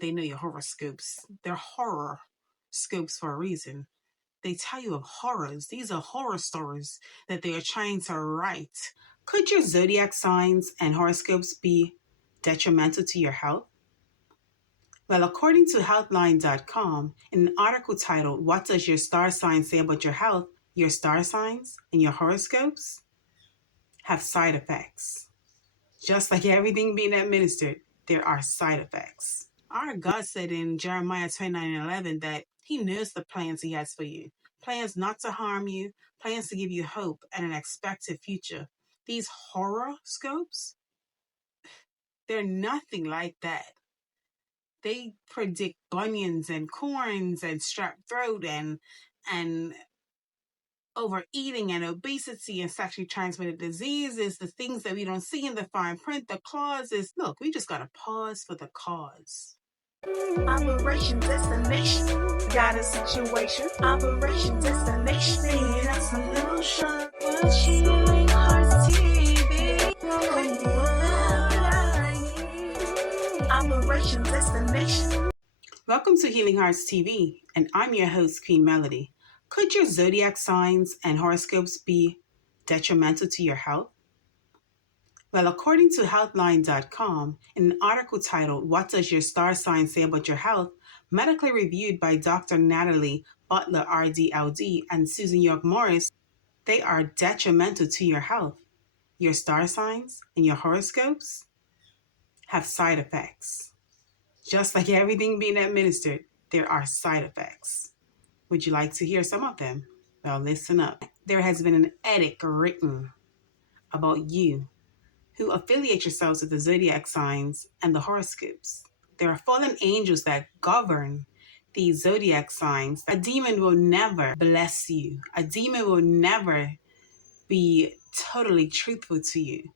They know your horoscopes. They're horror scopes for a reason. They tell you of horrors. These are horror stories that they are trying to write. Could your zodiac signs and horoscopes be detrimental to your health? Well, according to Healthline.com, in an article titled, "What Does Your Star Sign Say About Your Health?" Your star signs and your horoscopes have side effects. Just like everything being administered, there are side effects. Our God said in Jeremiah 29:11 that He knows the plans He has for you. Plans not to harm you, plans to give you hope and an expected future. These horoscopes, they're nothing like that. They predict bunions and corns and strep throat and overeating and obesity and sexually transmitted diseases, the things that we don't see in the fine print, the clauses. Look, we just got to pause for the cause. Operation Destination, got a situation. Operation Destination, bringing us a little shot. We're Healing Hearts TV. Operation Destination. Welcome to Healing Hearts TV, and I'm your host, Queen Melody. Could your zodiac signs and horoscopes be detrimental to your health? Well, according to Healthline.com, in an article titled, "What Does Your Star Sign Say About Your Health?" medically reviewed by Dr. Natalie Butler, RDLD, and Susan York Morris, they are detrimental to your health. Your star signs and your horoscopes have side effects. Just like everything being administered, there are side effects. Would you like to hear some of them? Well, listen up. There has been an edict written about you who affiliate yourselves with the zodiac signs and the horoscopes. There are fallen angels that govern these zodiac signs. A demon will never bless you. A demon will never be totally truthful to you.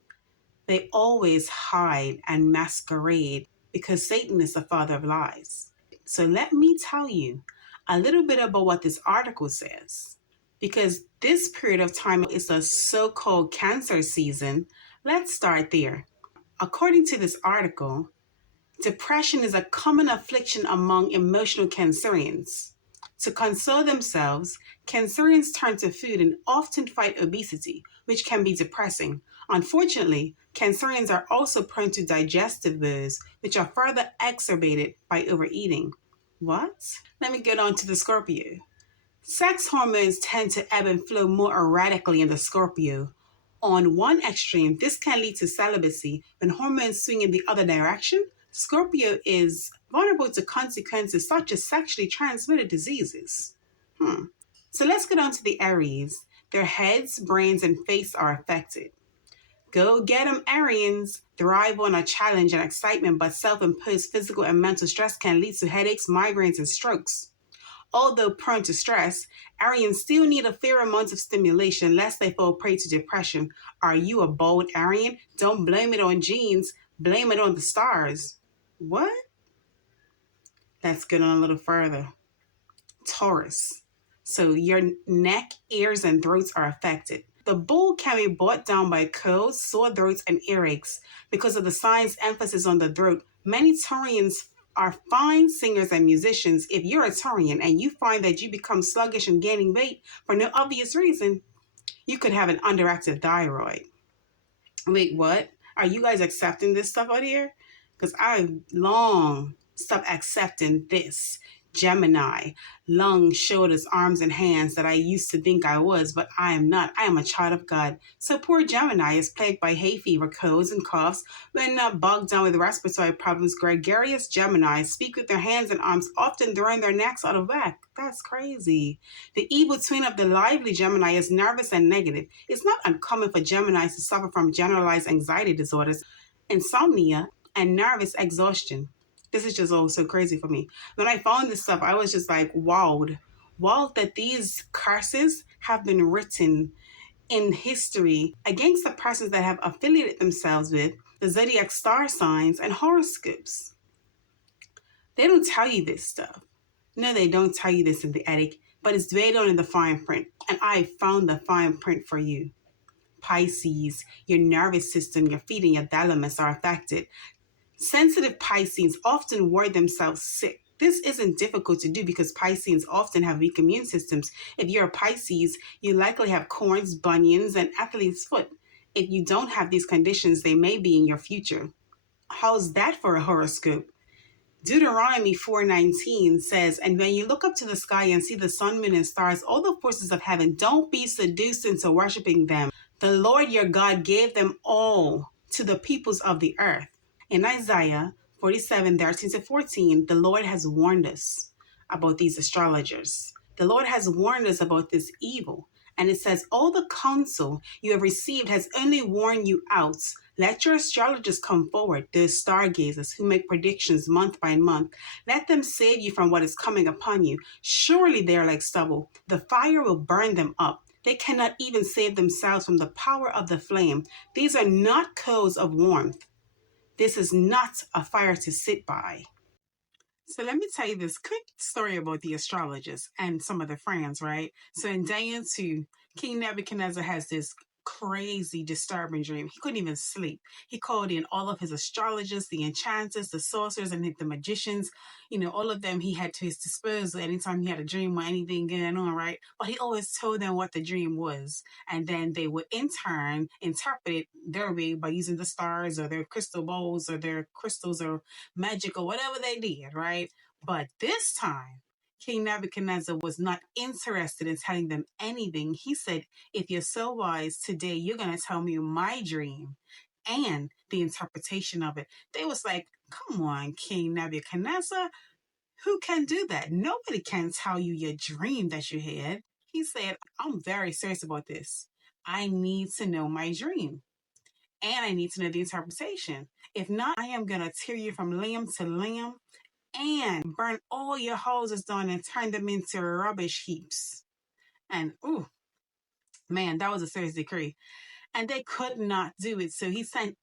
They always hide and masquerade because Satan is the father of lies. So let me tell you a little bit about what this article says. Because this period of time is a so-called Cancer season, let's start there. According to this article, depression is a common affliction among emotional Cancerians. To console themselves, Cancerians turn to food and often fight obesity, which can be depressing. Unfortunately, Cancerians are also prone to digestive woes, which are further exacerbated by overeating. What? Let me get on to the Scorpio. Sex hormones tend to ebb and flow more erratically in the Scorpio. On one extreme, this can lead to celibacy. When hormones swing in the other direction, Scorpio is vulnerable to consequences such as sexually transmitted diseases. So let's get on to the Aries. Their heads, brains, and face are affected. Go get them, Arians. Thrive on a challenge and excitement, but self-imposed physical and mental stress can lead to headaches, migraines, and strokes. Although prone to stress, Arians still need a fair amount of stimulation lest they fall prey to depression. Are you a bold Arian? Don't blame it on genes, blame it on the stars. What? Let's get on a little further. Taurus. So your neck, ears, and throats are affected. The bull can be brought down by colds, sore throats, and earaches. Because of the sign's emphasis on the throat, many Taurians are fine singers and musicians. If you're a Taurian and you find that you become sluggish and gaining weight for no obvious reason, you could have an underactive thyroid. Wait, what? Are you guys accepting this stuff out here? Because I've long stopped accepting this. Gemini, lungs, shoulders, arms, and hands that I used to think I was, but I am not. I am a child of God. So poor Gemini is plagued by hay fever, colds, and coughs. When not bogged down with respiratory problems, gregarious Gemini speak with their hands and arms, often throwing their necks out of whack. That's crazy. The evil twin of the lively Gemini is nervous and negative. It's not uncommon for Geminis to suffer from generalized anxiety disorders, insomnia, and nervous exhaustion. This is just all so crazy for me. When I found this stuff, I was just like, wowed that these curses have been written in history against the persons that have affiliated themselves with the zodiac star signs and horoscopes. They don't tell you this stuff. No, they don't tell you this in the edict, but it's laid on in the fine print, and I found the fine print for you. Pisces, your nervous system, your feet, and your thalamus are affected. Sensitive Pisces often word themselves sick. This isn't difficult to do because Pisces often have weak immune systems. If you're a Pisces, you likely have corns, bunions, and athlete's foot. If you don't have these conditions, they may be in your future. How's that for a horoscope? Deuteronomy 4:19 says, "And when you look up to the sky and see the sun, moon, and stars, all the forces of heaven, don't be seduced into worshiping them. The Lord your God gave them all to the peoples of the earth." In Isaiah 47:13 to 14, the Lord has warned us about these astrologers. The Lord has warned us about this evil. And it says, "All the counsel you have received has only worn you out. Let your astrologers come forward, the stargazers who make predictions month by month. Let them save you from what is coming upon you. Surely they are like stubble. The fire will burn them up. They cannot even save themselves from the power of the flame. These are not coals of warmth. This is not a fire to sit by." So let me tell you this quick story about the astrologers and some of their friends, right? So in Daniel 2, King Nebuchadnezzar has this crazy, disturbing dream. He couldn't even sleep. He called in all of his astrologers, the enchanters, the sorcerers, and the magicians. All of them he had to his disposal anytime he had a dream or anything going on, right? But he always told them what the dream was. And then they would in turn interpret it their way by using the stars or their crystal balls or their crystals or magic or whatever they did, right? But this time, King Nebuchadnezzar was not interested in telling them anything. He said, "If you're so wise, today you're going to tell me my dream and the interpretation of it." They was like, "Come on, King Nebuchadnezzar, who can do that? Nobody can tell you your dream that you had." He said, "I'm very serious about this. I need to know my dream. And I need to know the interpretation. If not, I am going to tear you from limb to limb and burn all your houses down and turn them into rubbish heaps." And, ooh, man, that was a serious decree. And they could not do it. So he sent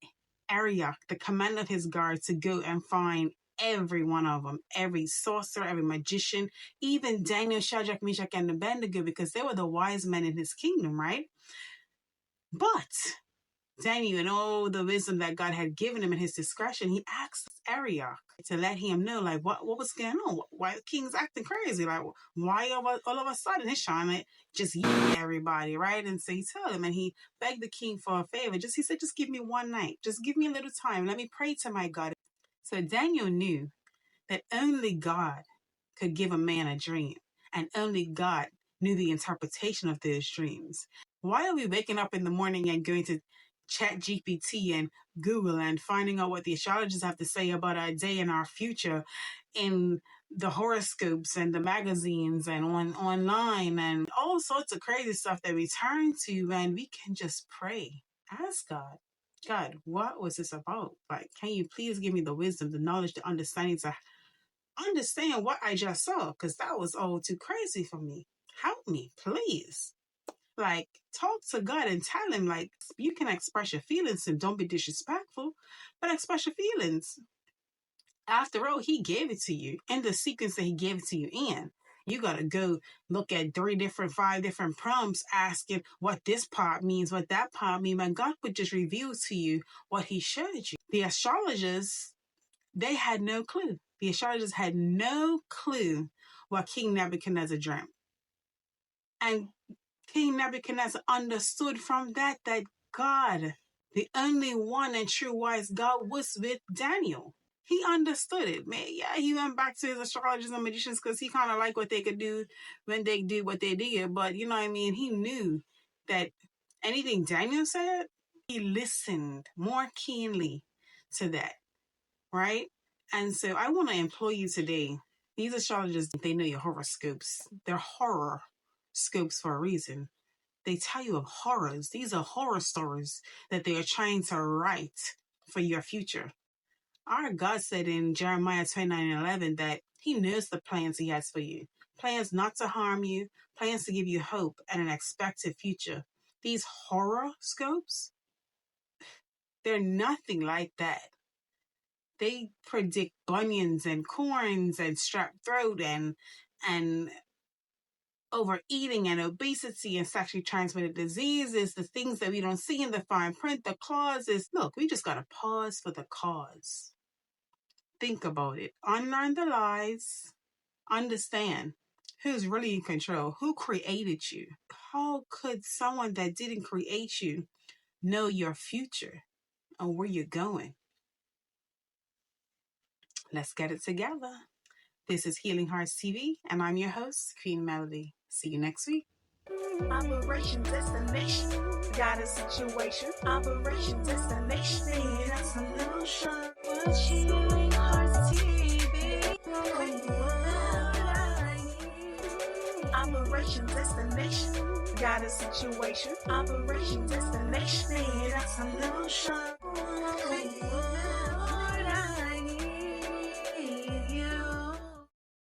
Arioch, the commander of his guard, to go and find every one of them, every sorcerer, every magician, even Daniel, Shadrach, Meshach, and Abednego, because they were the wise men in his kingdom, right? But Daniel, and all the wisdom that God had given him in his discretion, he asked Arioch to let him know, like, what was going on? Why the king's acting crazy? Like, why all of a sudden he's trying to just eat everybody, right? And so he told him, and he begged the king for a favor. He said, "Just give me one night. Just give me a little time. Let me pray to my God." So Daniel knew that only God could give a man a dream, and only God knew the interpretation of those dreams. Why are we waking up in the morning and going to Chat GPT and Google and finding out what the astrologers have to say about our day and our future in the horoscopes and the magazines and online and all sorts of crazy stuff that we turn to, and we can just pray. Ask God, "God, what was this about? Like, can you please give me the wisdom, the knowledge, the understanding to understand what I just saw? Because that was all too crazy for me. Help me, please." Like, talk to God and tell him, like, you can express your feelings and don't be disrespectful, but express your feelings. After all, he gave it to you in the sequence that he gave it to you in. You got to go look at 5 different prompts asking what this part means, what that part means, and God would just reveal to you what he showed you. The astrologers, they had no clue. The astrologers had no clue what King Nebuchadnezzar dreamt. And King Nebuchadnezzar understood from that God, the only one and true wise God, was with Daniel. He understood it, man. Yeah, he went back to his astrologers and magicians because he kind of liked what they could do when they did what they did. But you know what I mean? He knew that anything Daniel said, he listened more keenly to that, right? And so I want to implore you today. These astrologers, they know your horoscopes. They're horror scopes for a reason. They tell you of horrors. These are horror stories that they are trying to write for your future. Our God said in Jeremiah 29:11 that he knows the plans he has for you. Plans not to harm you, plans to give you hope and an expected future. These horoscopes, they're nothing like that. They predict bunions and corns and strep throat and overeating and obesity and sexually transmitted diseases, the things that we don't see in the fine print, the causes. Look, we just got to pause for the cause. Think about it. Unlearn the lies. Understand who's really in control, who created you. How could someone that didn't create you know your future and where you're going? Let's get it together. This is Healing Hearts TV, and I'm your host, Queen Melody. See you next week. Operation Destination. Got a situation. Operation Destination. Need a solution. What's Healing Hearts TV? Operation Destination. Got a situation. Operation Destination. Need a solution.